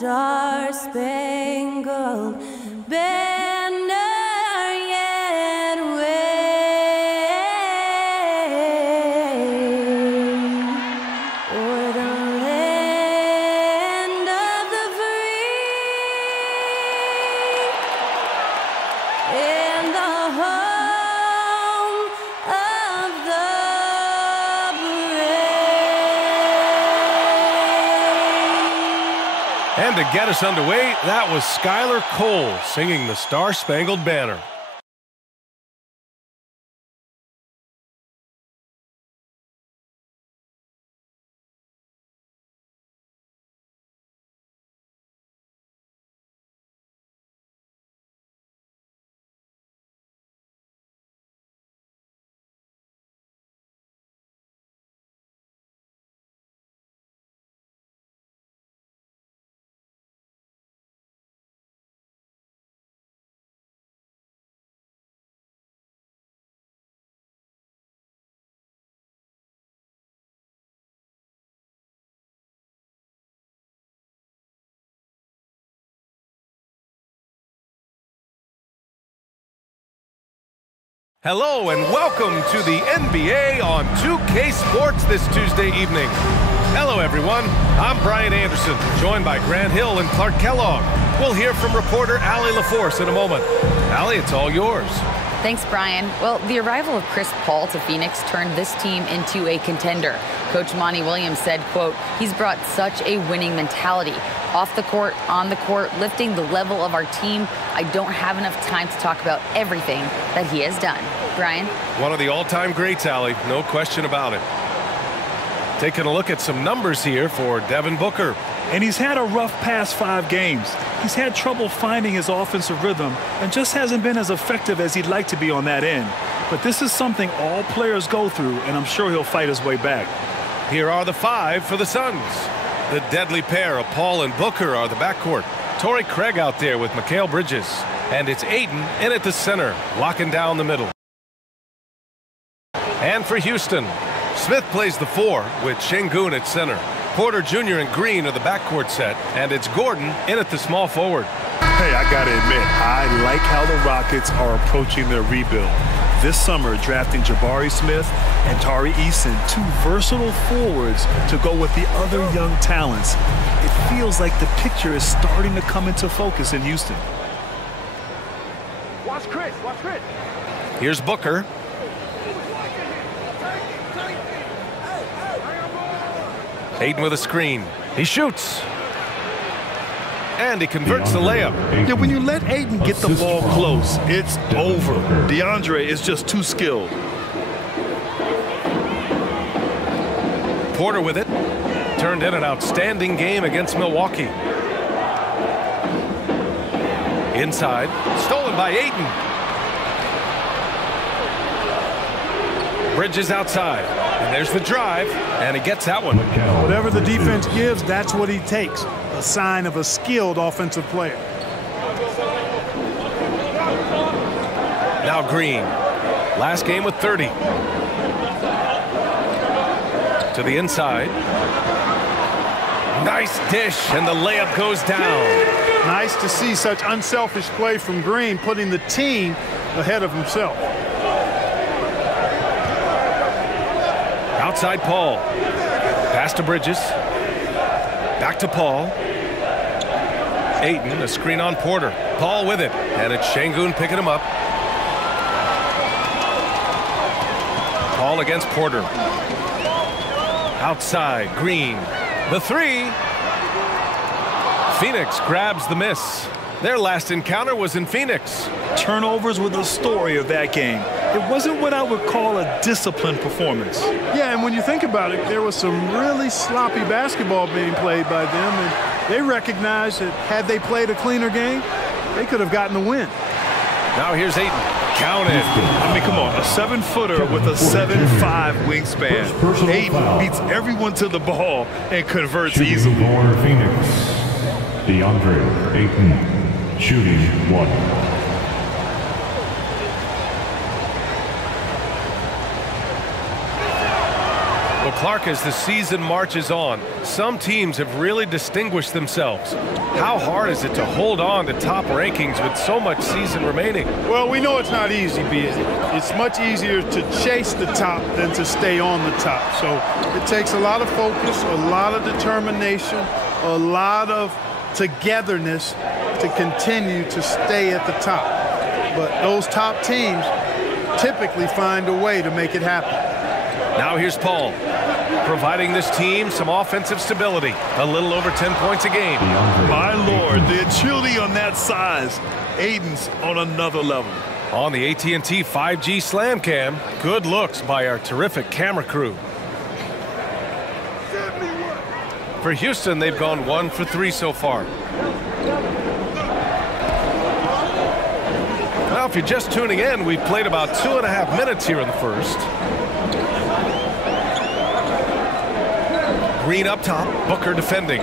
Star-Spangled Banner yet wave o'er the land of the free and the home of the brave. And to get us underway, that was Skylar Cole singing the Star-Spangled Banner. Hello and welcome to the NBA on 2K Sports this Tuesday evening. Hello everyone, I'm Brian Anderson, joined by Grant Hill and Clark Kellogg. We'll hear from reporter Allie LaForce in a moment. Allie, it's all yours. Thanks, Brian. Well, the arrival of Chris Paul to Phoenix turned this team into a contender. Coach Monty Williams said, quote, he's brought such a winning mentality. Off the court, on the court, lifting the level of our team. I don't have enough time to talk about everything that he has done. Brian? One of the all-time greats, Allie, no question about it. Taking a look at some numbers here for Devin Booker. And he's had a rough past 5 games. He's had trouble finding his offensive rhythm and just hasn't been as effective as he'd like to be on that end. But this is something all players go through, and I'm sure he'll fight his way back. Here are the 5 for the Suns. The deadly pair of Paul and Booker are the backcourt. Torrey Craig out there with Mikal Bridges. And it's Ayton in at the center, locking down the middle. And for Houston, Smith plays the 4 with Şengün at center. Porter Jr. and Green are the backcourt set, and it's Gordon in at the small forward. Hey, I gotta admit, I like how the Rockets are approaching their rebuild. This summer, drafting Jabari Smith and Tari Eason, 2 versatile forwards to go with the other young talents. It feels like the picture is starting to come into focus in Houston. Watch Chris, watch Chris. Here's Booker. Ayton with a screen. He shoots. And he converts the layup. Yeah, when you let Ayton get the ball close, it's over. DeAndre is just too skilled. Porter with it. Turned in an outstanding game against Milwaukee. Inside. Stolen by Ayton. Bridges outside. And there's the drive. And he gets that one. Whatever the defense gives, that's what he takes. A sign of a skilled offensive player. Now Green. Last game with 30. To the inside. Nice dish, and the layup goes down. Nice to see such unselfish play from Green, putting the team ahead of himself. Outside Paul. Pass to Bridges. Back to Paul. Ayton, a screen on Porter. Paul with it, and it's Şengün picking him up. Paul against Porter. Outside, Green. The 3. Phoenix grabs the miss. Their last encounter was in Phoenix. Turnovers were the story of that game. It wasn't what I would call a disciplined performance. Yeah, and when you think about it, there was some really sloppy basketball being played by them, and they recognized that had they played a cleaner game, they could have gotten the win. Now here's Ayton. Counted. I mean, come on, a 7-footer with a 7'5" wingspan. Ayton beats everyone to the ball and converts easily. For Phoenix, DeAndre Ayton, shooting 1. Well, Clark, as the season marches on, some teams have really distinguished themselves. How hard is it to hold on to top rankings with so much season remaining? Well, we know it's not easy, Beasley. It's much easier to chase the top than to stay on the top. So it takes a lot of focus, a lot of determination, a lot of togetherness to continue to stay at the top. But those top teams typically find a way to make it happen. Now here's Paul, providing this team some offensive stability. A little over 10 points a game. My Lord, the agility on that size. Aiden's on another level. On the AT&T 5G Slam Cam, good looks by our terrific camera crew. For Houston, they've gone 1 for 3 so far. Well, if you're just tuning in, we've played about 2.5 minutes here in the first. Green up top, Booker defending.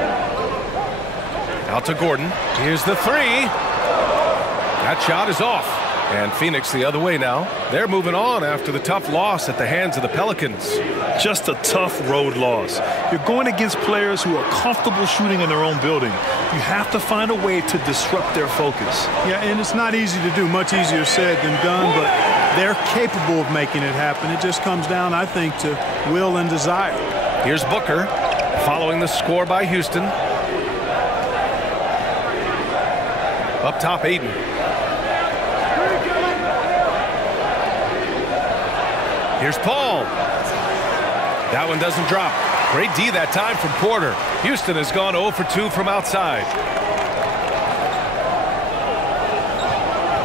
Out to Gordon. Here's the three. That shot is off. And Phoenix the other way now. They're moving on after the tough loss at the hands of the Pelicans. Just a tough road loss. You're going against players who are comfortable shooting in their own building. You have to find a way to disrupt their focus. Yeah, and it's not easy to do. Much easier said than done, but they're capable of making it happen. It just comes down, I think, to will and desire. Here's Booker, following the score by Houston. Up top, Aiden. Here's Paul. That one doesn't drop. Great D that time from Porter. Houston has gone 0 for 2 from outside.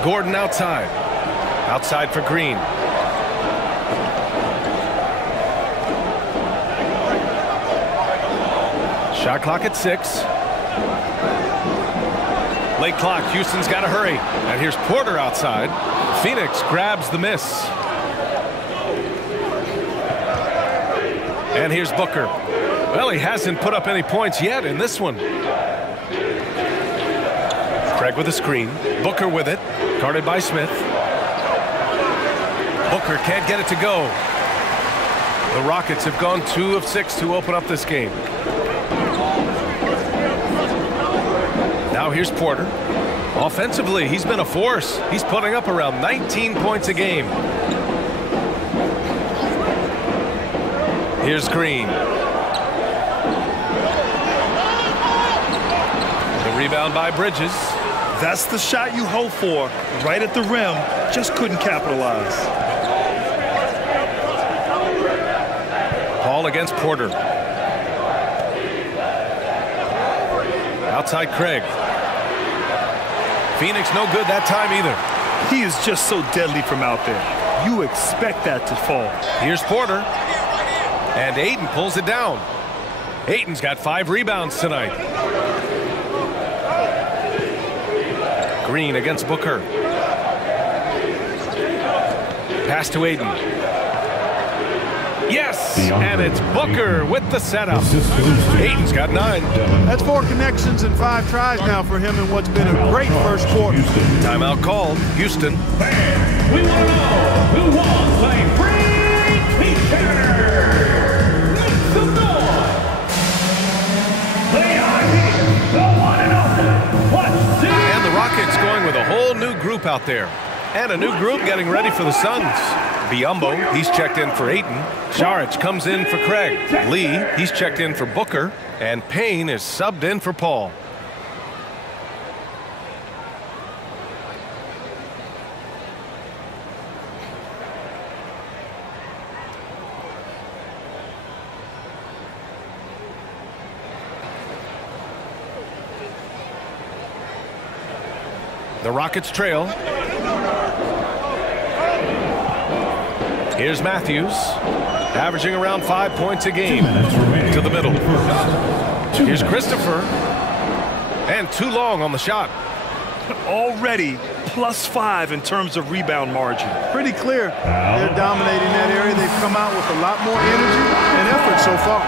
Gordon outside. Outside for Green. Shot clock at 6. Late clock. Houston's got to hurry. And here's Porter outside. Phoenix grabs the miss. And here's Booker. Well, he hasn't put up any points yet in this one. Craig with a screen. Booker with it. Guarded by Smith. Booker can't get it to go. The Rockets have gone 2 of 6 to open up this game. Now here's Porter. Offensively, he's been a force. He's putting up around 19 points a game. Here's Green. The rebound by Bridges. That's the shot you hope for. Right at the rim. Just couldn't capitalize. Paul against Porter. Outside Craig. Phoenix no good that time either. He is just so deadly from out there. You expect that to fall. Here's Porter. And Aiden pulls it down. Aiden's got 5 rebounds tonight. Green against Booker. Pass to Aiden. Yes! And it's Booker with the setup. Aiden's got 9. That's 4 connections and 5 tries now for him in what's been a great first quarter. Timeout called. Houston. Fans, we want to know who wants a free t-shirt. Make some noise. They are here, the one and only. What's this? And the Rockets going with a whole new group out there. And a new group getting ready for the Suns. Biombo, he's checked in for Ayton. Saric comes in for Craig. Lee, he's checked in for Booker. And Payne is subbed in for Paul. The Rockets trail. Here's Matthews, averaging around 5 points a game. To the middle. Here's Christopher. And too long on the shot. Already +5 in terms of rebound margin. Pretty clear. They're dominating that area. They've come out with a lot more energy and effort so far.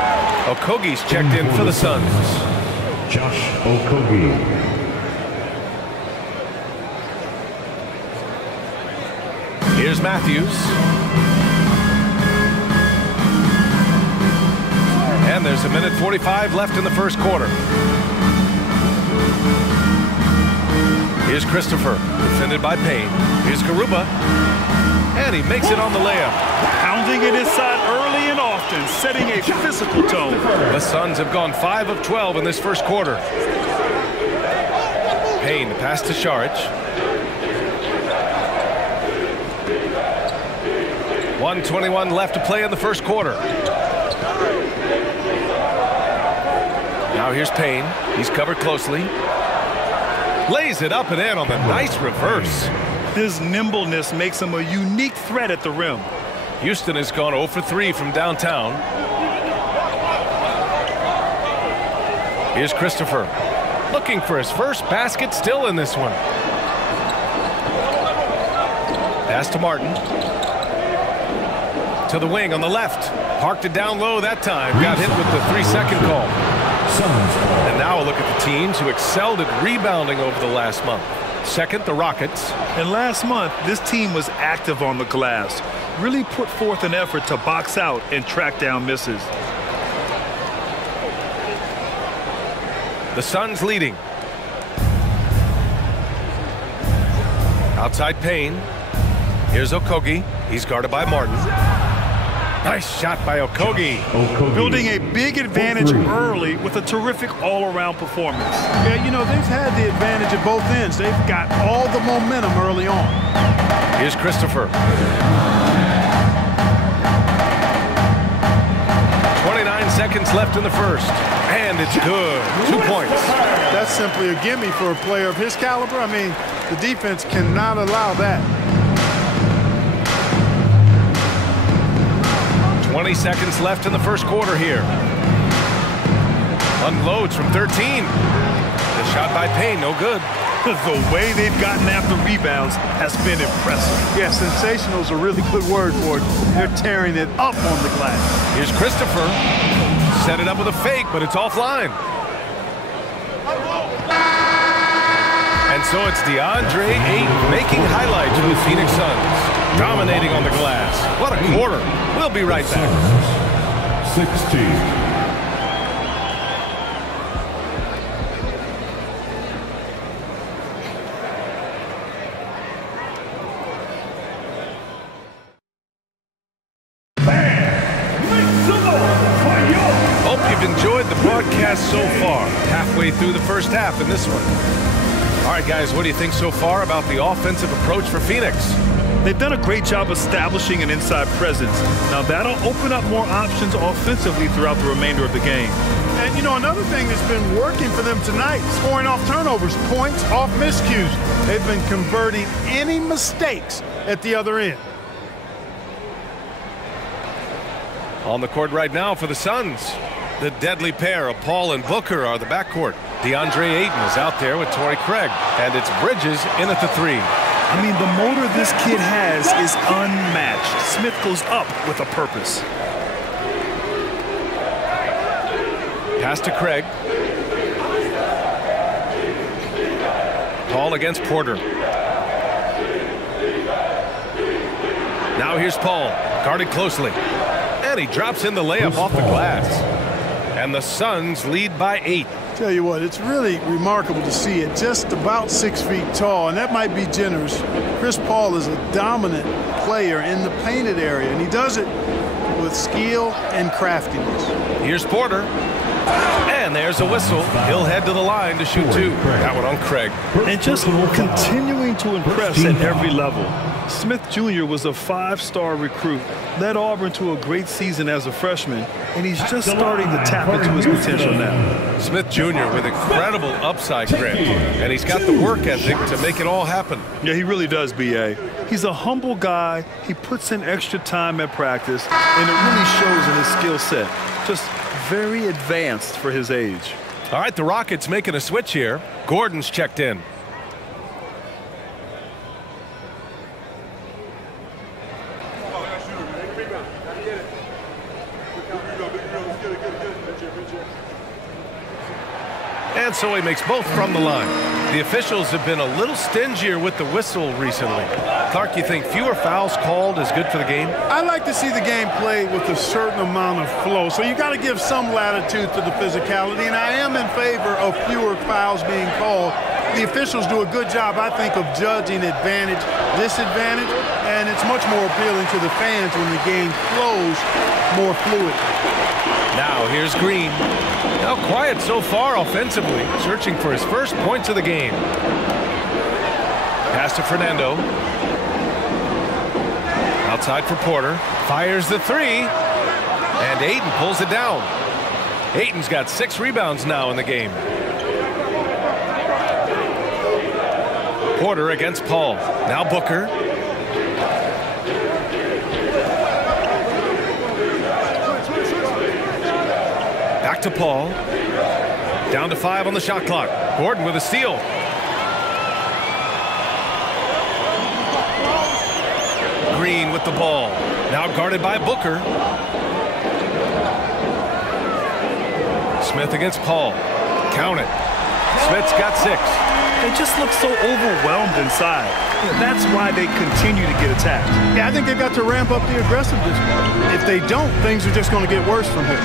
Okogie's checked in for the Suns. Josh Okogie. Here's Matthews. And there's a minute 45 left in the first quarter. Here's Christopher, defended by Payne. Here's Garuba, and he makes it on the layup. Pounding it inside early and often, setting a physical tone. The Suns have gone 5 of 12 in this first quarter. Payne, the pass to Šarić. 1:21 left to play in the first quarter. Now here's Payne. He's covered closely. Lays it up and in on the nice reverse. His nimbleness makes him a unique threat at the rim. Houston has gone 0 for 3 from downtown. Here's Christopher, looking for his first basket, still in this one. Pass to Martin. To the wing on the left. Parked it down low that time. Got hit with the 3-second call. And now a look at the teams who excelled at rebounding over the last month. Second, the Rockets. And last month, this team was active on the glass. Really put forth an effort to box out and track down misses. The Suns leading. Outside Payne. Here's Okogie. He's guarded by Martin. Nice shot by Okogie. Building a big advantage early with a terrific all-around performance. Yeah, you know, they've had the advantage at both ends. They've got all the momentum early on. Here's Christopher. 29 seconds left in the first. And it's good. 2 points. That's simply a gimme for a player of his caliber. I mean, the defense cannot allow that. 20 seconds left in the first quarter here. Unloads from 13. The shot by Payne, no good. The way they've gotten after rebounds has been impressive. Yeah, sensational is a really good word for it. They're tearing it up on the glass. Here's Christopher. Set it up with a fake, but it's offline. And so it's DeAndre Ayton making highlights for the Phoenix Suns. Dominating on the glass. What a quarter. We'll be right back. 16. Hope you've enjoyed the broadcast so far. Halfway through the first half in this one. All right, guys, what do you think so far about the offensive approach for Phoenix? They've done a great job establishing an inside presence. Now that'll open up more options offensively throughout the remainder of the game. And, you know, another thing that's been working for them tonight, scoring off turnovers, points off miscues. They've been converting any mistakes at the other end. On the court right now for the Suns. The deadly pair of Paul and Booker are the backcourt. DeAndre Ayton is out there with Torrey Craig. And it's Bridges in at the 3. I mean, the motor this kid has is unmatched. Smith goes up with a purpose. Pass to Craig. Paul against Porter. Now here's Paul, guarded closely. And he drops in the layup off the glass. And the Suns lead by 8. Tell you what, it's really remarkable to see it, just about 6 feet tall, and that might be generous. Chris Paul is a dominant player in the painted area, and he does it with skill and craftiness. Here's Porter. And there's a whistle. He'll head to the line to shoot 2. That one on Craig. And just continuing to impress at every level. Smith Jr. was a 5-star recruit, led Auburn to a great season as a freshman, and he's just starting to tap into his potential now. Smith Jr. with incredible upside, Grant, and he's got the work ethic to make it all happen. Yeah, he really does, B.A. He's a humble guy. He puts in extra time at practice, and it really shows in his skill set. Just very advanced for his age. All right, the Rockets making a switch here. Gordon's checked in. And and so he makes both from the line. The officials have been a little stingier with the whistle recently. Clark, you think fewer fouls called is good for the game? I like to see the game played with a certain amount of flow, so you got to give some latitude to the physicality, and I am in favor of fewer fouls being called. The officials do a good job, I think, of judging advantage, disadvantage, and it's much more appealing to the fans when the game flows more fluid. Now here's Green. Now quiet so far offensively, searching for his first points of the game. Pass to Fernando. Outside for Porter. Fires the three. And Ayton pulls it down. Ayton's got 6 rebounds now in the game. Porter against Paul. Now Booker. Back to Paul. Down to 5 on the shot clock. Gordon with a steal. Green with the ball. Now guarded by Booker. Smith against Paul. Count it. Smith's got 6. They just look so overwhelmed inside. That's why they continue to get attacked. Yeah, I think they've got to ramp up the aggressiveness. If they don't, things are just going to get worse from here.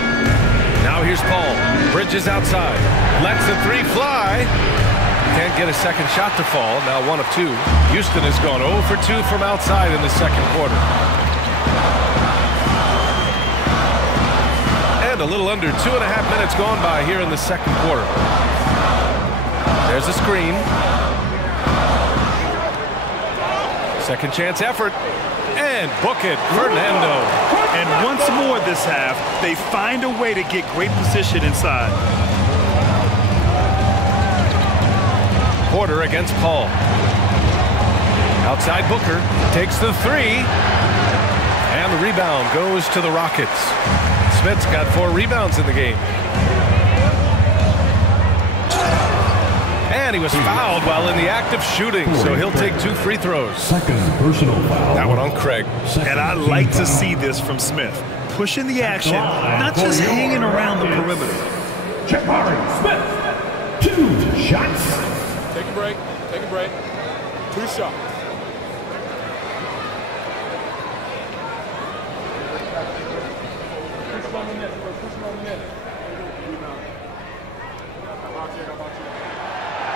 Now here's Paul. Bridges outside. Lets the 3 fly. Can't get a second shot to fall. Now 1 of 2. Houston has gone 0 for 2 from outside in the second quarter. And a little under 2.5 minutes gone by here in the second quarter. There's a screen. Second chance effort. And book it, Fernando. And once more this half, they find a way to get great position inside. Porter against Paul. Outside Booker. Takes the 3. And the rebound goes to the Rockets. Smith's got 4 rebounds in the game. And he was fouled while in the act of shooting, so he'll take 2 free throws. Second personal foul. That one on Craig. And I like to see this from Smith. Pushing the action, not just hanging around the perimeter. Jabari Smith, 2 shots. Take a break. Take a break. 2 shots.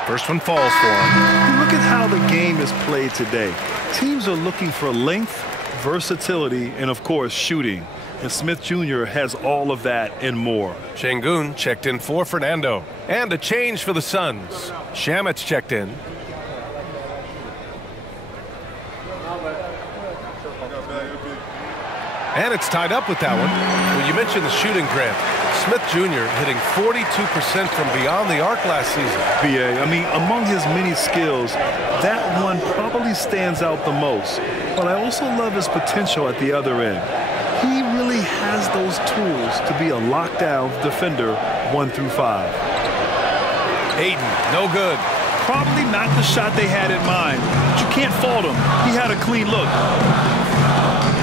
First one falls for him. Look at how the game is played today. Teams are looking for length, versatility, and of course shooting. And Smith Jr. has all of that and more. Şengün checked in for Fernando. And a change for the Suns. Shamit's checked in. And it's tied up with that one. Well, you mentioned the shooting, Grant. Smith Jr. hitting 42% from beyond the arc last season. BA, I mean, among his many skills, that one probably stands out the most. But I also love his potential at the other end. He really has those tools to be a lockdown defender 1 through 5. Ayton, no good. Probably not the shot they had in mind, but you can't fault him. He had a clean look.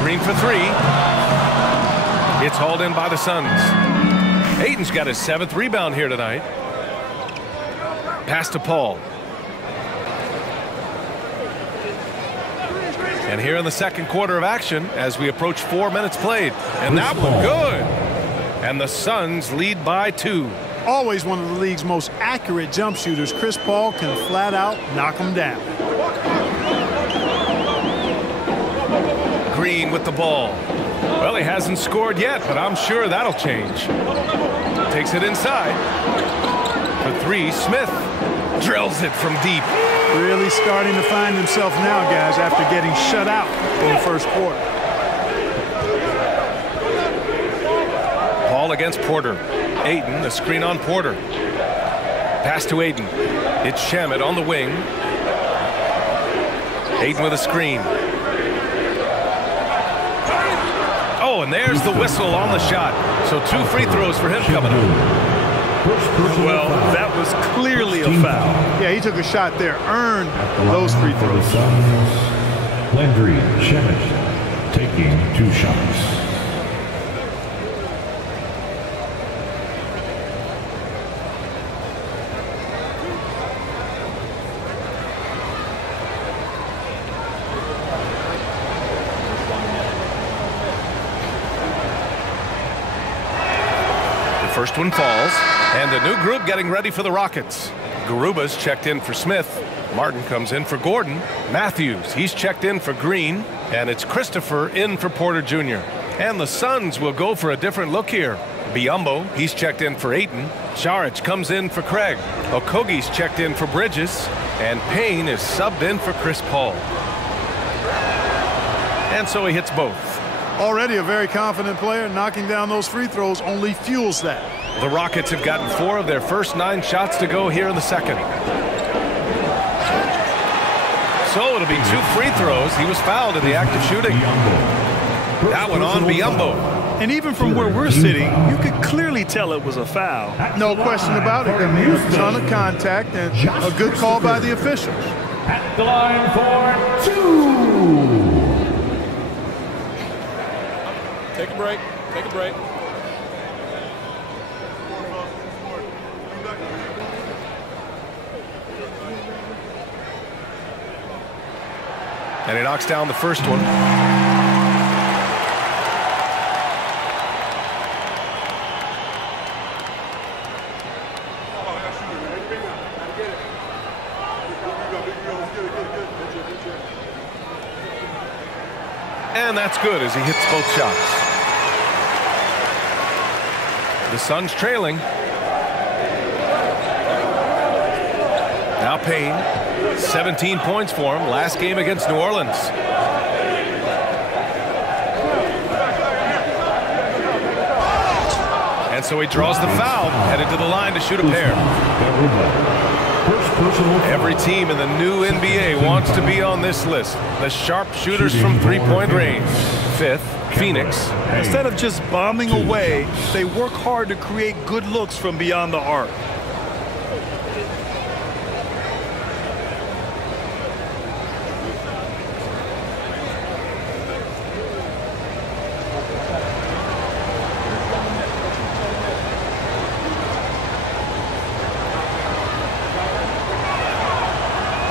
Green for 3. It's hauled in by the Suns. Ayton's got his 7th rebound here tonight. Pass to Paul. And here in the second quarter of action as we approach 4 minutes played. And that one good. And the Suns lead by 2. Always one of the league's most accurate jump shooters, Chris Paul can flat out knock him down. Green with the ball. Well, he hasn't scored yet, but I'm sure that'll change. Takes it inside. For 3, Smith drills it from deep. Really starting to find himself now, guys, after getting shut out in the first quarter. Paul against Porter. Ayton, the screen on Porter. Pass to Ayton. It's Shamet on the wing. Ayton with a screen. Oh, and there's the whistle on the shot. So 2 free throws for him coming up. Well, that was clearly a foul. Yeah, he took a shot there, earned those free throws. Landry Shamet taking 2 shots. First one falls, and a new group getting ready for the Rockets. Garuba's checked in for Smith. Martin comes in for Gordon. Matthews, he's checked in for Green. And it's Christopher in for Porter Jr. And the Suns will go for a different look here. Biyombo, he's checked in for Ayton. Saric comes in for Craig. Okogie's checked in for Bridges. And Payne is subbed in for Chris Paul. And so he hits both. Already a very confident player. Knocking down those free throws only fuels that. The Rockets have gotten 4 of their first 9 shots to go here in the second. So it'll be 2 free throws. He was fouled in the act of shooting. That one on Biyombo. And even from where we're sitting, you could clearly tell it was a foul. No question about it. I mean, a ton of contact and a good call by the officials. At the line for 2. Take a break. Take a break. And he knocks down the first one. And that's good as he hits both shots. The Suns trailing. Now Payne. 17 points for him last game against New Orleans. And so he draws the foul, headed to the line to shoot a pair. Every team in the new NBA wants to be on this list. The sharp shooters from three-point range. 5th, Phoenix. Instead of just bombing away, they work hard to create good looks from beyond the arc.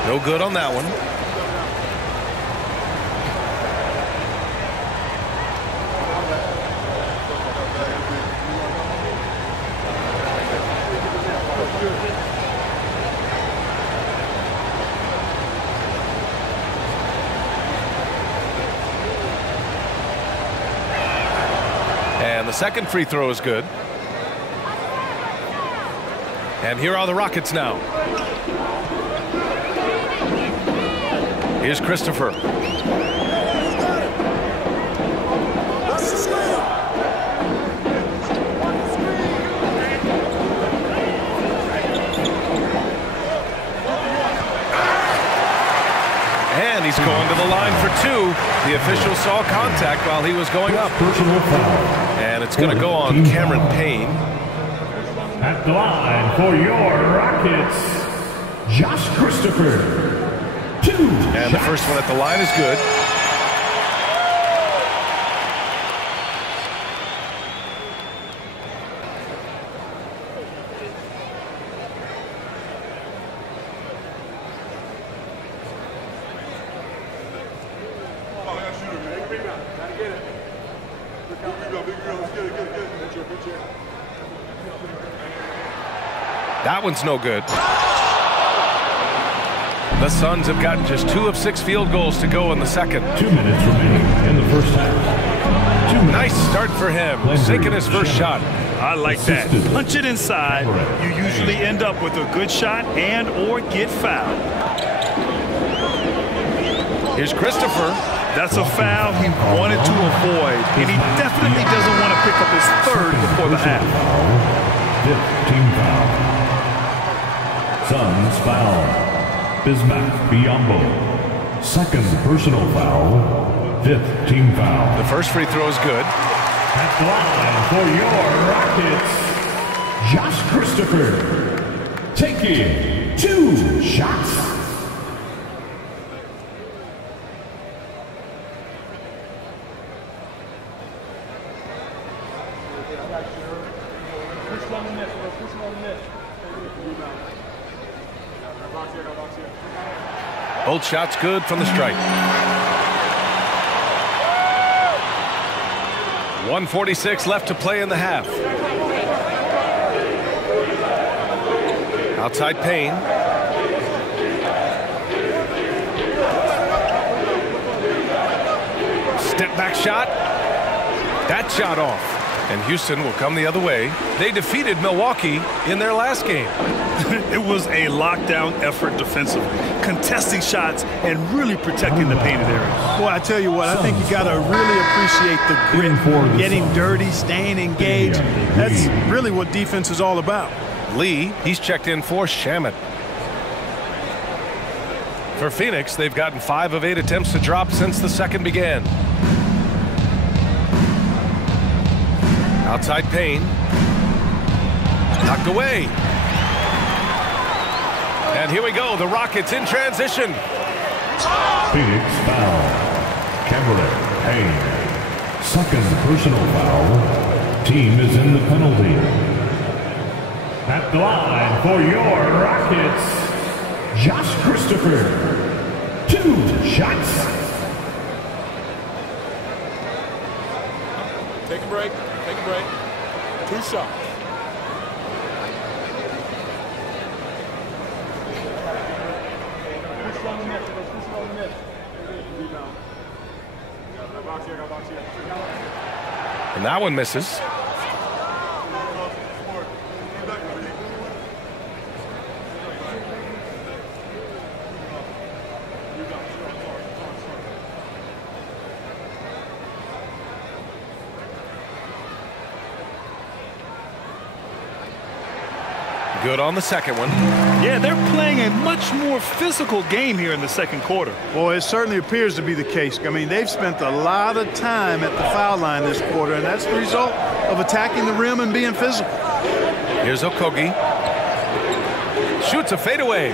No good on that one. And the second free throw is good. And here are the Rockets now. Here's Christopher. And he's going to the line for 2. The official saw contact while he was going up. And it's going to go on Cameron Payne. At the line for your Rockets, Josh Christopher. 2 And the first one at the line is good. That one's no good. The Suns have gotten just 2 of 6 field goals to go in the second. 2 minutes remaining in the first half. Nice start for him, sinking his first shot. I like that. Punch it inside. You usually end up with a good shot and or get fouled. Here's Christopher. That's a foul he wanted to avoid, and he definitely doesn't want to pick up his 3rd before the half. 5th team foul. Suns foul. Bismack Biyombo. 2nd personal foul. 5th team foul. The first free throw is good. At the line for your Rockets, Josh Christopher. Taking 2 shots. Both shots good from the stripe. 1:46 left to play in the half. Outside Payne. Step back shot. That shot off. And Houston will come the other way. They defeated Milwaukee in their last game. It was a lockdown effort defensively, contesting shots and really protecting the painted areas. Well, I tell you what, I think you got to really appreciate the grit, getting dirty, staying engaged. That's really what defense is all about. Lee, he's checked in for Shamet. For Phoenix, they've gotten 5 of 8 attempts to drop since the second began. Outside Payne. Knocked away. And here we go, the Rockets in transition. Phoenix foul. Cameron Payne. Second personal foul. Team is in the penalty. At the line for your Rockets, Josh Christopher. 2 shots. Take a break. Take a break. 2 shots. And that one misses. Good on the second one. Yeah, they're playing a much more physical game here in the second quarter. Well, it certainly appears to be the case. I mean, they've spent a lot of time at the foul line this quarter, and that's the result of attacking the rim and being physical. Here's Okogie. Shoots a fadeaway.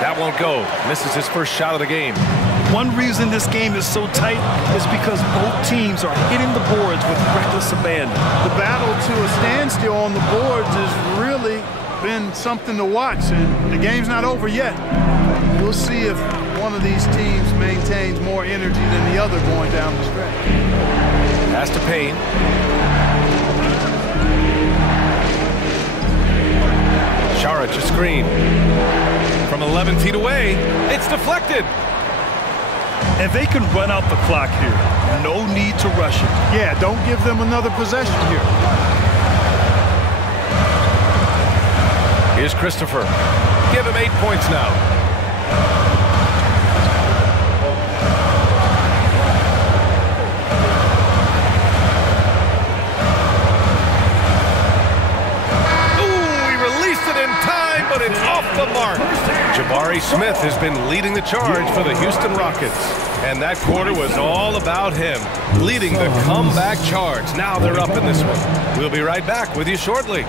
That won't go. Misses his first shot of the game. One reason this game is so tight is because both teams are hitting the boards with reckless abandon. The battle to a standstill on the boards has really been something to watch, and the game's not over yet. We'll see if one of these teams maintains more energy than the other going down the stretch. Pass to Payne. Chara to screen. From 11 feet away, it's deflected. And they can run out the clock here. No need to rush it. Yeah, don't give them another possession here. Here's Christopher. Give him 8 points now. But it's off the mark. Jabari Smith has been leading the charge for the Houston Rockets. And that quarter was all about him, leading the comeback charge. Now they're up in this one. We'll be right back with you shortly.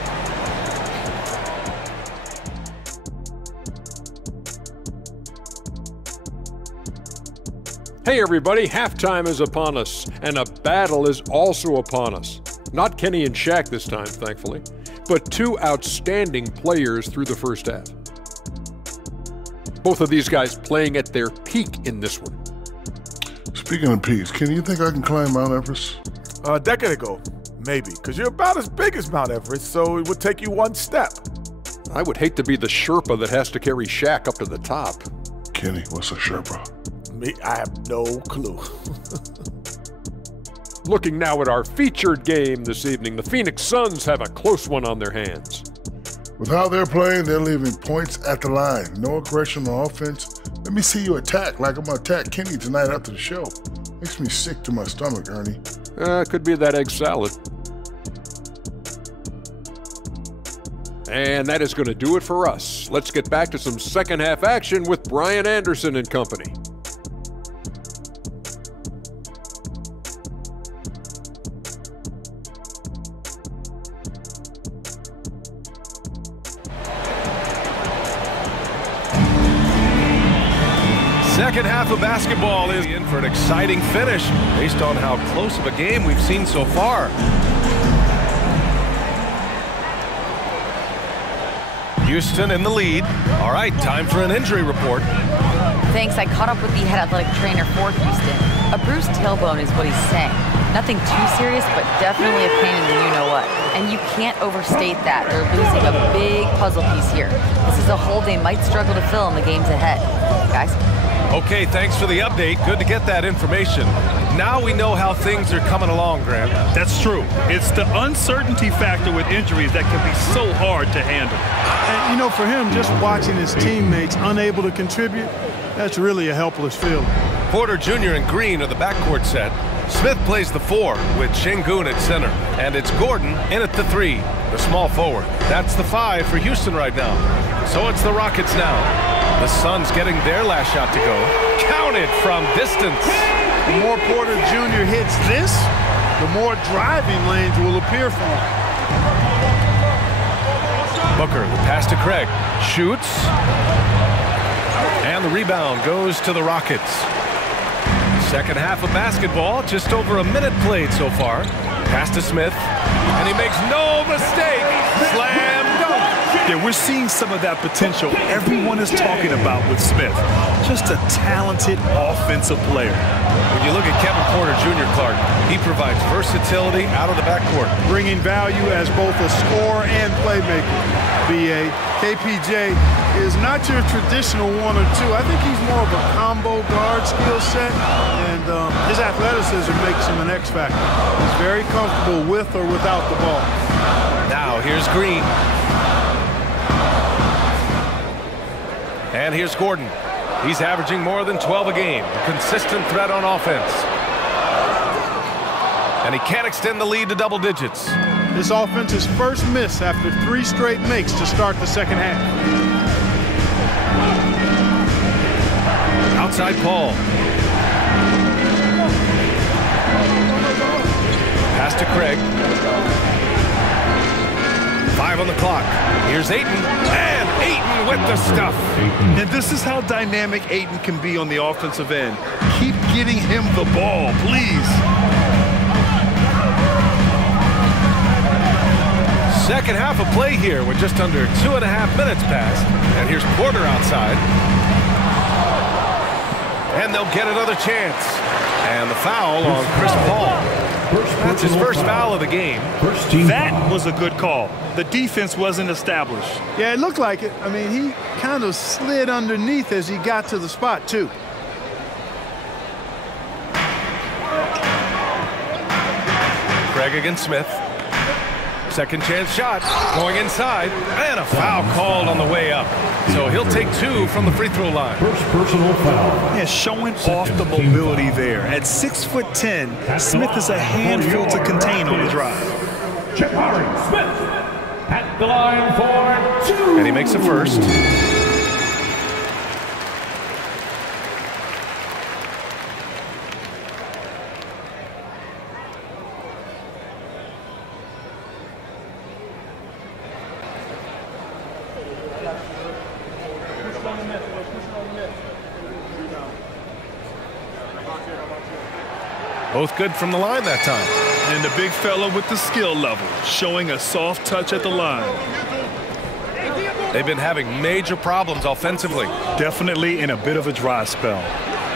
Hey everybody, halftime is upon us, and a battle is also upon us. Not Kenny and Shaq this time, thankfully, but 2 outstanding players through the first half. Both of these guys playing at their peak in this one. Speaking of peaks, Kenny, you think I can climb Mount Everest? A decade ago, maybe, because you're about as big as Mount Everest, so it would take you 1 step. I would hate to be the Sherpa that has to carry Shaq up to the top. Kenny, what's a Sherpa? Me, I have no clue. Looking now at our featured game this evening, the Phoenix Suns have a close one on their hands. With how they're playing, they're leaving points at the line. No aggression on offense. Let me see you attack like I'm going to attack Kenny tonight after the show. Makes me sick to my stomach, Ernie. Could be that egg salad. And that is going to do it for us. Let's get back to some second half action with Brian Anderson and company. Second half of basketball is in for an exciting finish based on how close of a game we've seen so far. Houston in the lead. All right, time for an injury report. Thanks. I caught up with the head athletic trainer for Houston. A bruised tailbone is what he's saying. Nothing too serious, but definitely a pain in the you-know-what. And you can't overstate that. They're losing a big puzzle piece here. This is a hole they might struggle to fill in the games ahead. Guys? Okay, thanks for the update. Good to get that information. Now we know how things are coming along, Grant. That's true. It's the uncertainty factor with injuries that can be so hard to handle. And, you know, for him, just watching his teammates unable to contribute, that's really a helpless feeling. Porter Jr. and Green are the backcourt set. Smith plays the 4 with Şengün at center. And it's Gordon in at the 3, the small forward. That's the 5 for Houston right now. So it's the Rockets now. The Suns getting their last shot to go. Counted from distance. The more Porter Jr. hits this, the more driving lanes will appear for him. Booker, the pass to Craig. Shoots. And the rebound goes to the Rockets. Second half of basketball, just over a minute played so far. Pass to Smith, and he makes no mistake. Slam dunk. Yeah, we're seeing some of that potential everyone is talking about with Smith. Just a talented offensive player. When you look at Kevin Porter Jr., Clark, he provides versatility out of the backcourt. Bringing value as both a scorer and playmaker. BA, KPJ is not your traditional 1 or 2. I think he's more of a combo guard skill set, and his athleticism makes him an X factor. He's very comfortable with or without the ball. Now here's Green. And here's Gordon. He's averaging more than 12 a game. A consistent threat on offense. And he can't extend the lead to double digits. This offense's first miss after 3 straight makes to start the second half. Outside Paul. Pass to Craig. 5 on the clock. Here's Ayton. And Ayton with the stuff. And this is how dynamic Ayton can be on the offensive end. Keep getting him the ball, please. Second half of play here with just under 2.5 minutes passed. And here's Porter outside. And they'll get another chance. And the foul on Chris Paul. That's his first foul of the game. That was a good call. The defense wasn't established. Yeah, it looked like it. I mean, he kind of slid underneath as he got to the spot, too. Craig against Smith. Second chance shot, going inside, and a foul called on the way up. So he'll take 2 from the free throw line. First personal foul. Yeah, showing off the mobility there. At 6'10", Smith is a handful to contain on the drive. Jabari Smith at the line for 2. And he makes a first. Both good from the line that time. And the big fella with the skill level, showing a soft touch at the line. They've been having major problems offensively. Definitely in a bit of a dry spell.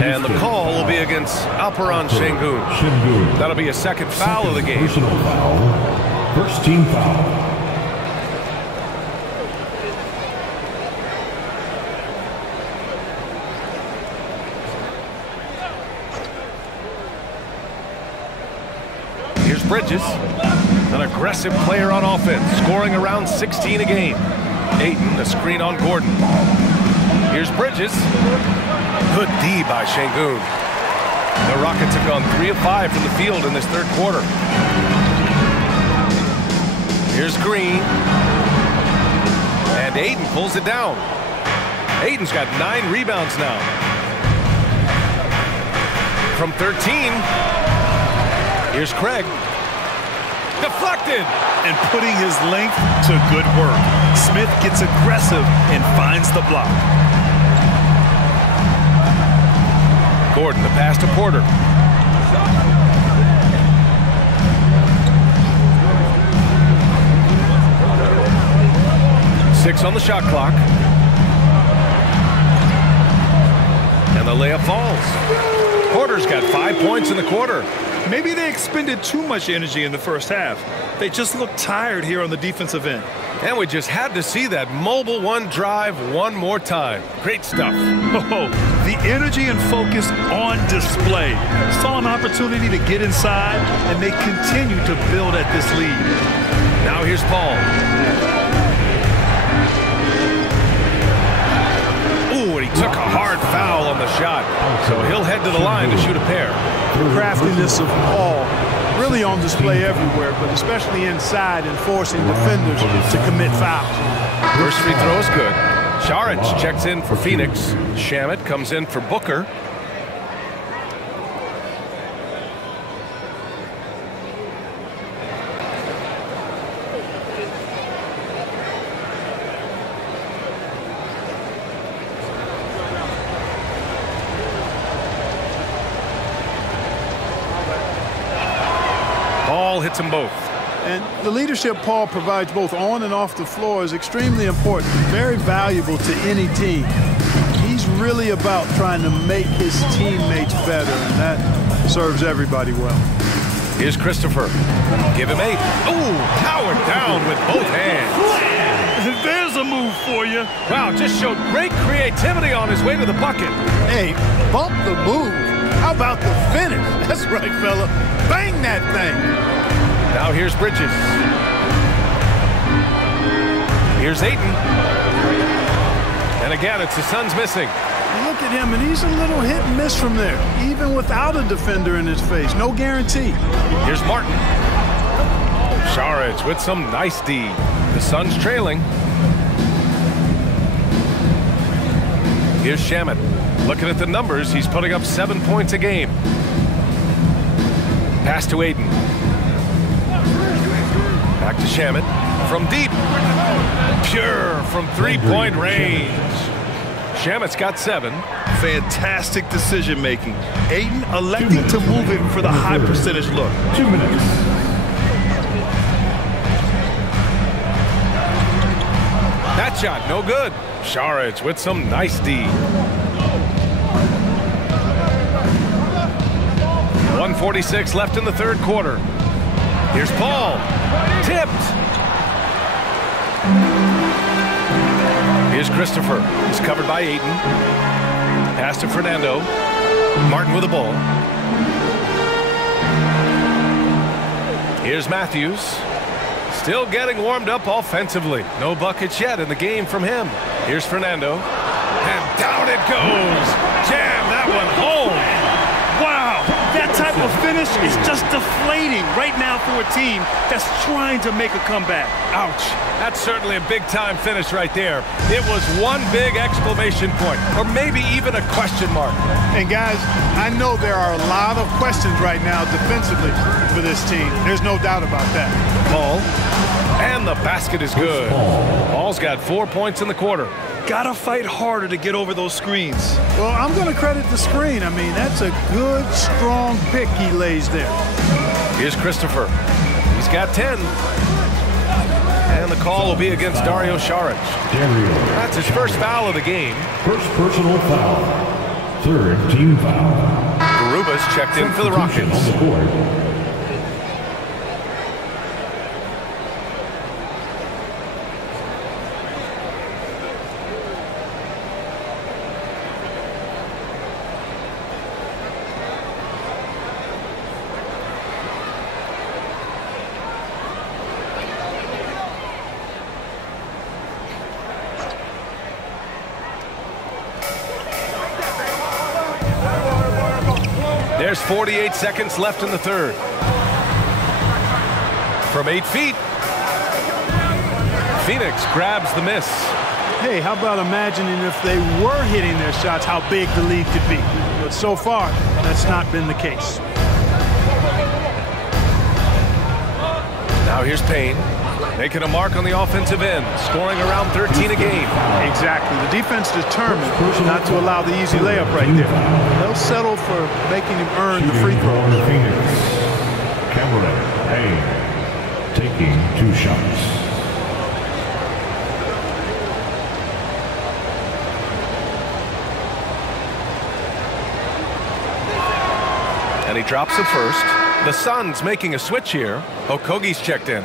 And the call will be against Alperen Şengün. That'll be a second foul of the game. Personal foul. First team foul. Here's Bridges, an aggressive player on offense, scoring around 16 a game. Ayton, a screen on Gordon. Here's Bridges. Good D by Şengün. The Rockets have gone 3 of 5 from the field in this third quarter. Here's Green. And Ayton pulls it down. Ayton's got 9 rebounds now. From 13, here's Craig. Deflected. And putting his length to good work. Smith gets aggressive and finds the block. Gordon, the pass to Porter. Six on the shot clock. And the layup falls. Porter's got 5 points in the quarter. Maybe they expended too much energy in the first half. They just looked tired here on the defensive end. And we just had to see that mobile one drive one more time. Great stuff. Oh, the energy and focus on display. Saw an opportunity to get inside, and they continue to build at this lead. Now here's Paul. Ooh, and he took a hard foul on the shot. So he'll head to the line to shoot a pair. The craftiness of Paul really on display everywhere, but especially inside and forcing defenders to commit fouls. First free throw is good. Šarić checks in for Phoenix. Shamet comes in for Booker. Paul hits them both. And the leadership Paul provides both on and off the floor is extremely important, very valuable to any team. He's really about trying to make his teammates better, and that serves everybody well. Here's Christopher. Give him 8. Ooh, powered down with both hands. There's a move for you. Wow, just showed great creativity on his way to the bucket. Hey, bump the move. How about the finish? That's right, fella. Bang that thing. Now here's Bridges. Here's Ayton. And again, it's the Suns missing. Look at him, and he's a little hit and miss from there, even without a defender in his face. No guarantee. Here's Martin. Šarić with some nice D. The Suns trailing. Here's Shamet. Looking at the numbers, he's putting up 7 points a game. Pass to Ayton. Back to Shamet. From deep. Pure from three-point range. Shamet's got 7. Fantastic decision-making. Ayton electing to move it for the high percentage look. 2 minutes. That shot, no good. Šarić with some nice D. 1:46 left in the third quarter. Here's Paul. Tipped. Here's Christopher. He's covered by Ayton. Pass to Fernando. Martin with the ball. Here's Matthews. Still getting warmed up offensively. No buckets yet in the game from him. Here's Fernando. And down it goes. Jam that one home. Wow, that type of finish is just deflating right now for a team that's trying to make a comeback. Ouch. That's certainly a big-time finish right there. It was one big exclamation point, or maybe even a question mark. And guys, I know there are a lot of questions right now defensively for this team. There's no doubt about that. Paul. And the basket is good. Paul's got 4 points in the quarter. Gotta fight harder to get over those screens. Well, I'm going to credit the screen. I mean, that's a good, strong pick he lays there. Here's Christopher. He's got 10. And the call will be against Dario Šarić. That's his first foul of the game. First personal foul. Third team foul. Garuba's checked in for the Rockets. On the board. There's 48 seconds left in the third. From 8 feet, Phoenix grabs the miss. Hey, how about imagining if they were hitting their shots, how big the lead could be. But so far, that's not been the case. Now here's Payne, making a mark on the offensive end, scoring around 13 a game. Exactly. The defense determined not to allow the easy layup right there. They'll settle for making him earn the free throw. Phoenix. Cameron Payne taking 2 shots. And he drops it first. The Suns making a switch here. Okogie's checked in.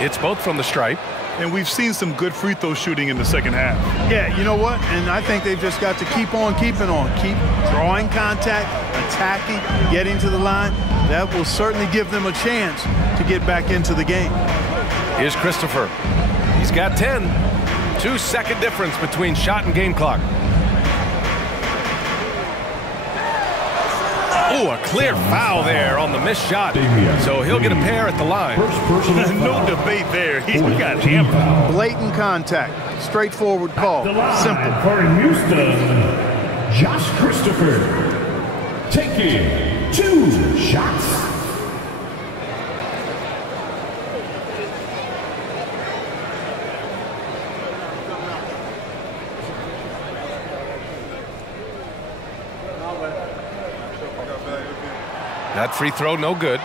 It's both from the stripe. And we've seen some good free throw shooting in the second half. Yeah, you know what? And I think they've just got to keep on keeping on. Keep drawing contact, attacking, getting to the line. That will certainly give them a chance to get back into the game. Here's Christopher. He's got 10. 2-second difference between shot and game clock. Ooh, a clear foul there on the missed shot. So he'll get a pair at the line. No debate there. He got hammered. Blatant contact. Straightforward call. Simple. For Houston, Josh Christopher taking 2 shots. That free throw, no good.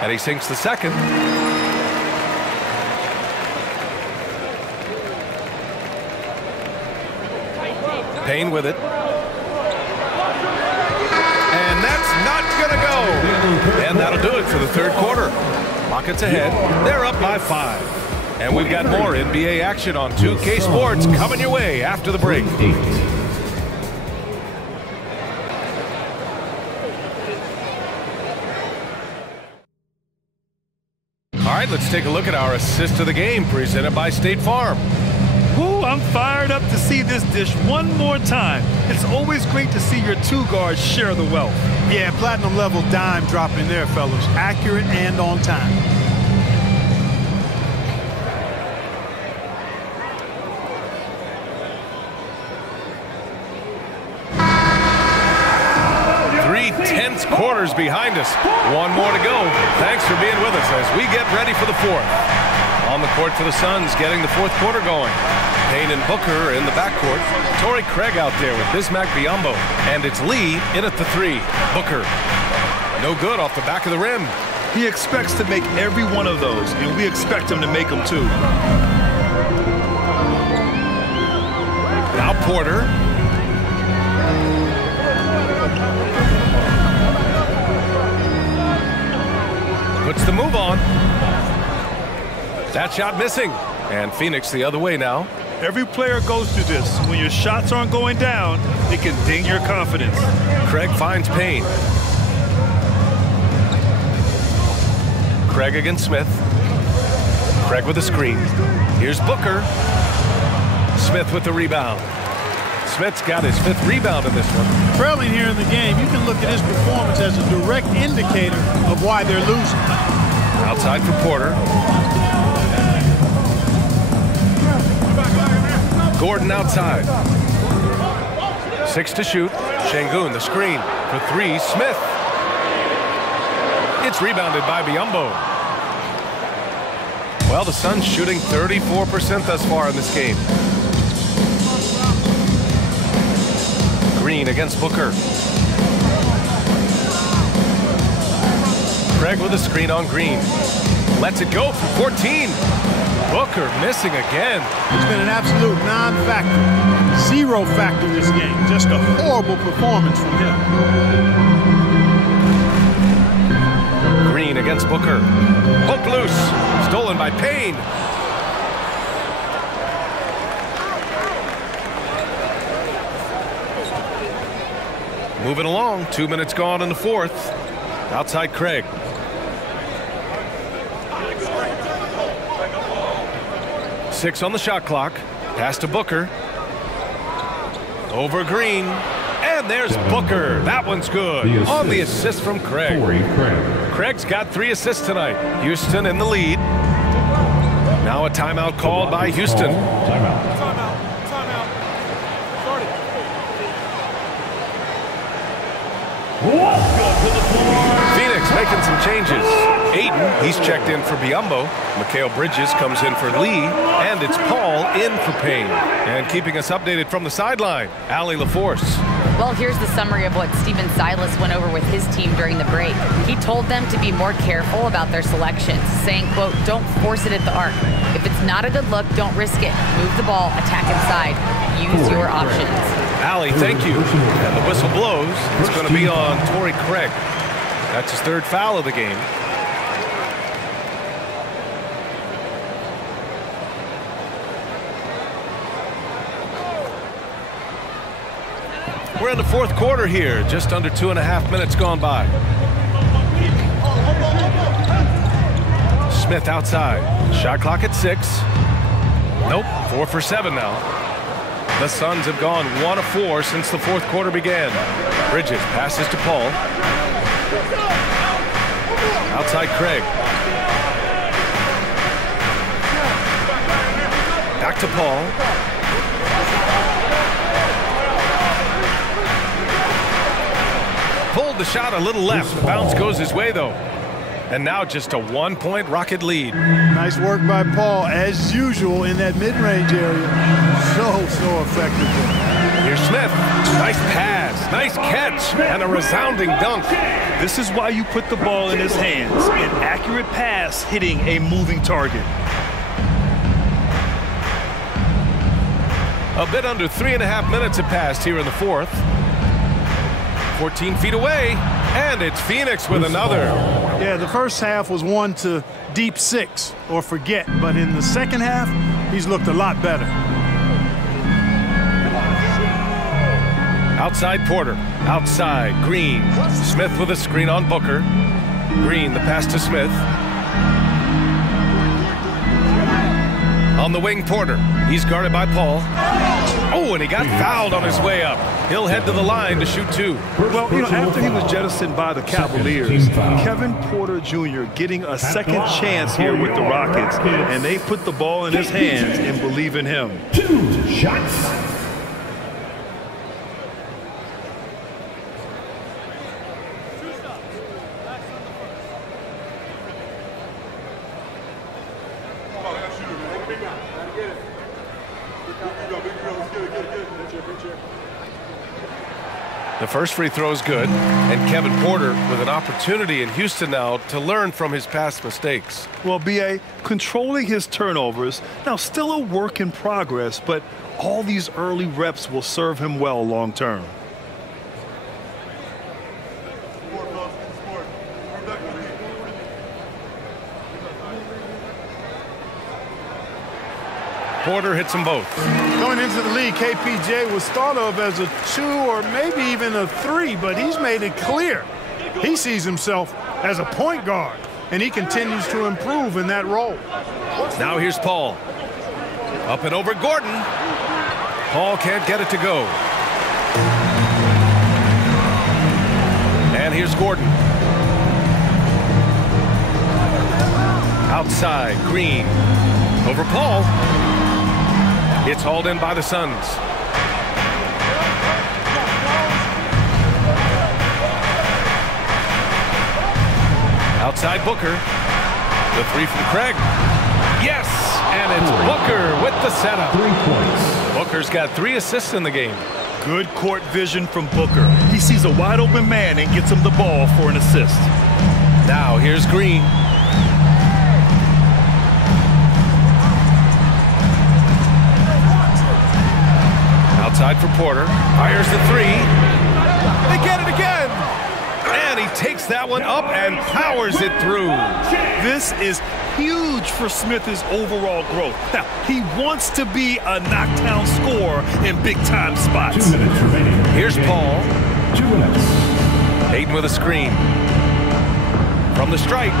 And he sinks the second. Payne with it. And that's not going to go. And that'll do it for the third quarter. Rockets ahead. They're up by 5. And we've got more NBA action on 2K Sports coming your way after the break. All right, let's take a look at our assist of the game presented by State Farm. Woo, I'm fired up to see this dish one more time. It's always great to see your 2 guards share the wealth. Yeah, platinum level dime dropping there, fellas. Accurate and on time. Tense quarters behind us. One more to go. Thanks for being with us as we get ready for the fourth. On the court for the Suns, getting the fourth quarter going. Payne and Booker in the backcourt. Torrey Craig out there with Bismack Biyombo. And it's Lee in at the 3. Booker. No good off the back of the rim. He expects to make every one of those, and we expect him to make them too. Now Porter. Puts the move on. That shot missing. And Phoenix the other way now. Every player goes through this. When your shots aren't going down, it can ding your confidence. Craig finds Payne. Craig against Smith. Craig with a screen. Here's Booker. Smith with the rebound. Smith's got his 5th rebound in this one. Trailing here in the game, you can look at his performance as a direct indicator of why they're losing. Outside for Porter. Gordon outside. 6 to shoot. Şengün the screen for 3. Smith. It's rebounded by Biyombo. Well, the Suns shooting 34% thus far in this game. Green against Booker. Craig with a screen on Green. Lets it go for 14. Booker missing again. It's been an absolute non-factor. 0 factor this game. Just a horrible performance from him. Green against Booker. Hook loose. Stolen by Payne. Moving along. 2 minutes gone in the fourth. Outside Craig. Six on the shot clock. Pass to Booker. Over Green. And And there's Booker. That one's good. On the assist from Craig. Craig's got 3 assists tonight. Houston in the lead. Now a timeout called by Houston. Timeout. Start it. Phoenix making some changes. Aiden, he's checked in for Biyombo. Mikal Bridges comes in for Lee. And it's Paul in for Payne. And keeping us updated from the sideline, Allie LaForce. Well, here's the summary of what Stephen Silas went over with his team during the break. He told them to be more careful about their selections, saying, quote, don't force it at the arc. If it's not a good look, don't risk it. Move the ball, attack inside. Use your options. Allie, thank you. And the whistle blows. It's going to be on Torrey Craig. That's his 3rd foul of the game. We're in the 4th quarter here, just under 2.5 minutes gone by. Smith outside. Shot clock at 6. Nope, 4 for 7 now. The Suns have gone 1 of 4 since the 4th quarter began. Bridges passes to Paul. Outside Craig. Back to Paul. Pulled the shot a little left. The bounce goes his way, though. And now just a 1-point Rocket lead. Nice work by Paul, as usual, in that mid-range area. So effective. Here's Smith. Nice pass, nice catch, and a resounding dunk. This is why you put the ball in his hands. An accurate pass hitting a moving target. A bit under 3.5 minutes have passed here in the 4th. 14 feet away, and it's Phoenix with another. Yeah, the first half was 1 to deep 6 or forget, but in the second half, he's looked a lot better. Outside Porter, outside Green. Smith with a screen on Booker. Green, the pass to Smith. On the wing, Porter. He's guarded by Paul. Oh, and he got fouled on his way up. He'll head to the line to shoot 2. Well, after he was jettisoned by the Cavaliers, Kevin Porter Jr. getting a second chance here with the Rockets, and they put the ball in his hands and believe in him. 2 shots. The first free throw is good, and Kevin Porter with an opportunity in Houston now to learn from his past mistakes. Well, B.A., controlling his turnovers, now still a work in progress, but all these early reps will serve him well long term. Porter hits them both. Going into the league, KPJ was thought of as a 2 or maybe even a 3, but he's made it clear he sees himself as a point guard, and he continues to improve in that role. Now here's Paul. Up and over Gordon. Paul can't get it to go. And here's Gordon. Outside, Green. Over Paul. It's hauled in by the Suns. Outside Booker. The 3 from Craig. Yes! And it's Booker with the setup. 3 points. Booker's got 3 assists in the game. Good court vision from Booker. He sees a wide open man and gets him the ball for an assist. Now here's Green. Outside for Porter. Fires the 3. They get it again. And he takes that one up and powers it through. This is huge for Smith's overall growth. Now, he wants to be a knockdown scorer in big-time spots. 2 minutes remaining. Here's Paul. 2 minutes. Aiden with a screen. From the stripe.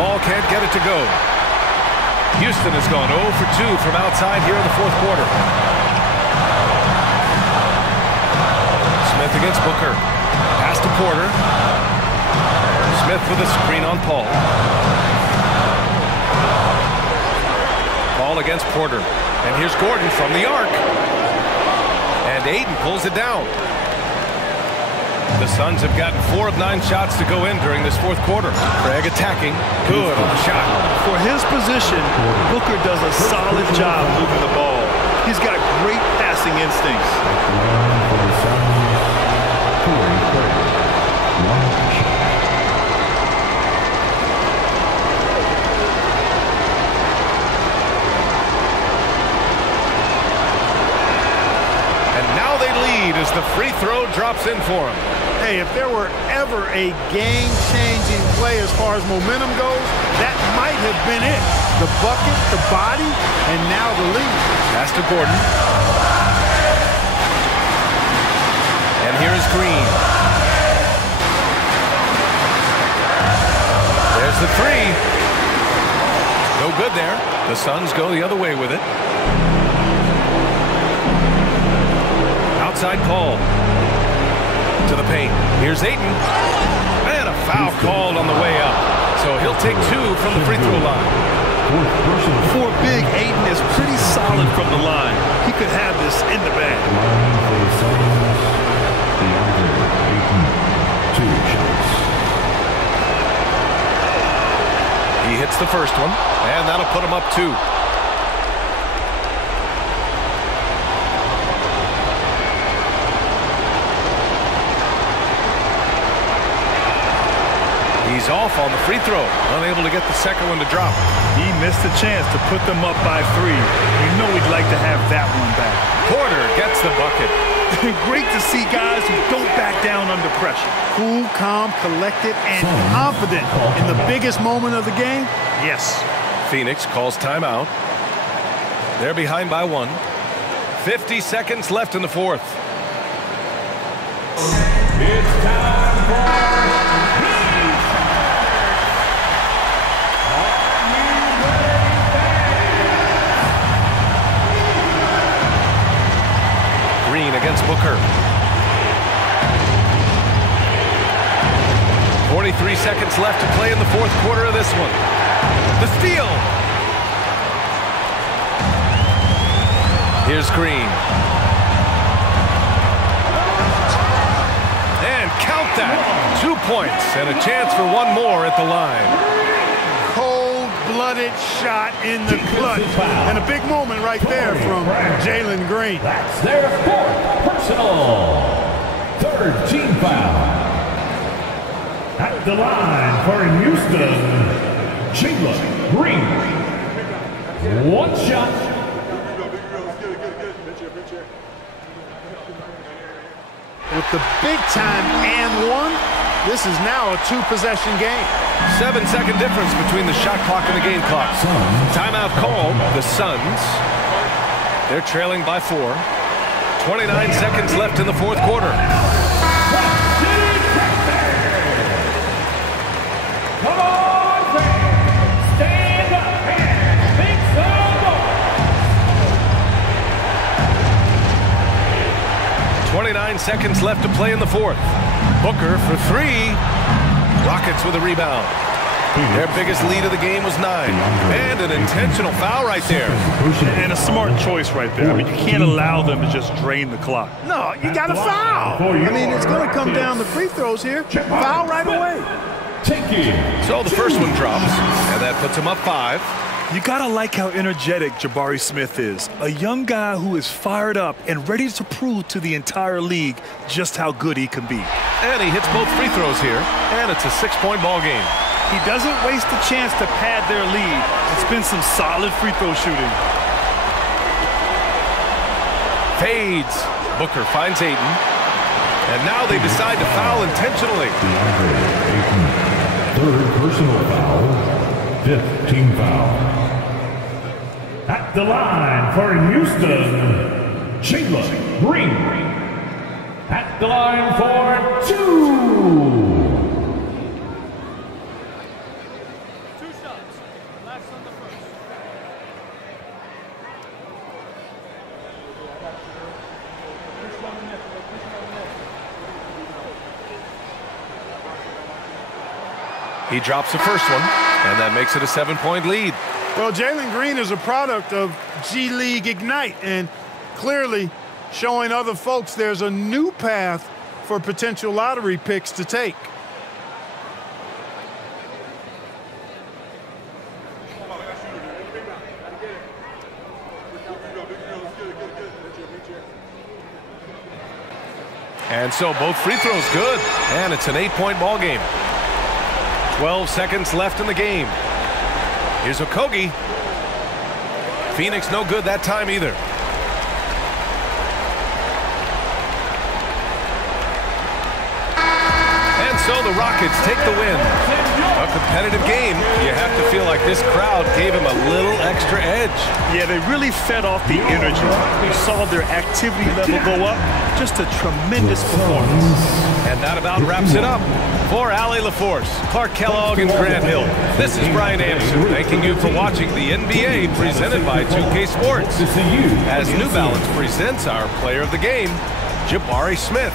Paul can't get it to go. Houston has gone 0 for 2 from outside here in the 4th quarter. against Booker. Pass to Porter. Smith with a screen on Paul. Paul against Porter. And here's Gordon from the arc. And Ayton pulls it down. The Suns have gotten 4 of 9 shots to go in during this fourth quarter. Craig attacking. Good on the shot. For his position, Booker does a solid job moving the ball. He's got great passing instincts. And now they lead as the free throw drops in for him. Hey, if there were ever a game-changing play as far as momentum goes, that might have been it. The bucket, the body, and now the lead. Pass to Gordon. And here is Green. There's the three. No good there. The Suns go the other way with it. Outside call. To the paint. Here's Ayton. And a foul called on the way up. So he'll take 2 from the free throw line. For big, Ayton is pretty solid from the line. He could have this in the bag. He hits the first one, and that'll put him up 2. He's off on the free throw, unable to get the second one to drop. He missed a chance to put them up by 3. You know he'd like to have that one back. Porter gets the bucket. Great to see guys who don't back down under pressure. Cool, calm, collected, and confident in the biggest moment of the game. Yes. Phoenix calls timeout. They're behind by 1. 50 seconds left in the fourth. It's time for Green against Booker. 43 seconds left to play in the fourth quarter of this one. The steal. Here's Green. And count that. 2 points and a chance for one more at the line. Cold-blooded shot in the clutch. And a big moment right there from Jalen Green. That's their 4th personal. 3rd team foul. At the line for Houston, Jalen Green. 1 shot. With the big time and 1, this is now a 2-possession game. 7-second difference between the shot clock and the game clock. Timeout called. The Suns. They're trailing by 4. 29 seconds left in the fourth quarter. Come on, fans. Stand up and make some noise. 29 seconds left to play in the fourth. Booker for 3. Rockets with a rebound. Their biggest lead of the game was 9. And an intentional foul right there. And a smart choice right there. I mean, you can't allow them to just drain the clock. No, you got to foul. I mean, it's going to come down to free throws here. Foul right away. So the first one drops, and that puts him up 5. You gotta like how energetic Jabari Smith is. A young guy who is fired up and ready to prove to the entire league just how good he can be. And he hits both free throws here, and it's a 6-point ball game. He doesn't waste a chance to pad their lead. It's been some solid free throw shooting. Fades. Booker finds Ayton. And now they decide to foul intentionally. 3rd personal foul. 5th team foul. At the line for Houston, Jalen Green. At the line for 2. He drops the first one, and that makes it a 7-point lead. Well, Jalen Green is a product of G League Ignite, and clearly showing other folks there's a new path for potential lottery picks to take. And so both free throws good, and it's an 8-point ball game. 12 seconds left in the game. Here's Okogie. Phoenix no good that time either. And so the Rockets take the win. A competitive game. You have to feel like this crowd gave him a little extra edge. Yeah, they really fed off the energy. You saw their activity level go up. Just a tremendous performance. And that about wraps it up. For Allie LaForce, Clark Kellogg, and Grant Hill, this is Brian Anderson thanking you for watching the NBA presented by 2K Sports. As New Balance presents our player of the game, Jabari Smith.